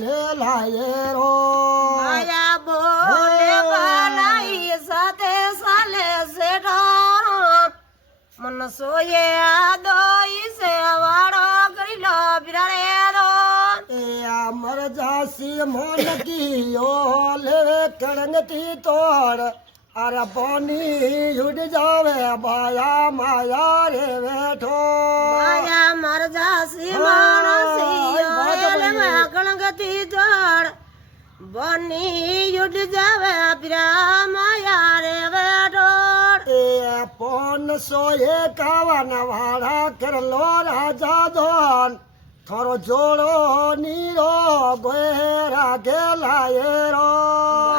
ले लाए रो आया बोले बालाई साथे साले से डरो मन सोये आदोई से वाड़ो करी लो बिरारे दो ए अमर जासी मोन की ओ ले कड़ंगती तोड़ अरे पानी उड़ जावे बाया माया रे बैठो आया मर जासी मानसी ओले में कलंगती जोड़ बनी उड़ जावे बिरा माया रे बेडोड़ ए पौन सोए कावन वाड़ा कर लो राजा दोन थोरो जोड़ो नीरो गोरा गेलाए रो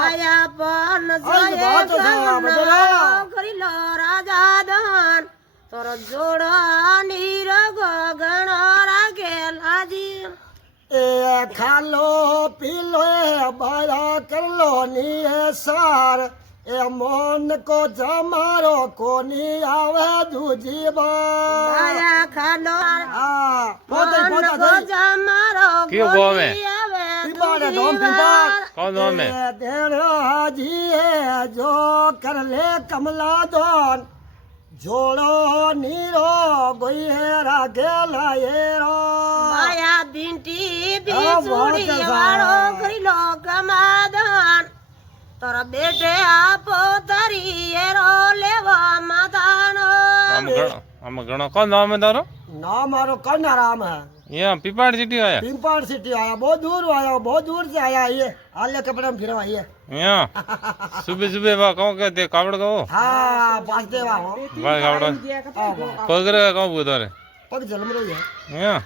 आया पन आई सोये बात है साहब, बदला। करी लो राजा दान तोर जोड़ा नीर गगन रागे लाजी ए खालो पी लो बाया कर लो नी सार ए मोन को जमारो कोनी आवे दूजी बार आया खानो हाँ पोते मन पोते को जमारो क्यों गोवे? पिंपाड़े धोम पिंपाड़ कौन धोम है? देड़ो जी है जो कर ले कमला दोन जोड़ो नीरो गोई है रागे लाए रो आया बिंटी हाँ, बहुत बिछुड़ी है वाड़ो साहब। करी लो कमादान तोर बेटे आपो तरी रो लेवा मातानो આમાં ઘણો કોણ નામ है તારો नाम मारो कन्या राम है यहाँ पीपाड़ सिटी आया पिंपाड़ सिटी आया बहुत दूर से आया ये हाले कपड़े में फिरवा ये यहाँ सुबह सुबह वाह कौन कहते कावड़ का वो हाँ पास देवा हो भाई कावड़ हाँ, वाह। पगरे का कौन बुधारे पग जलम रही है यहाँ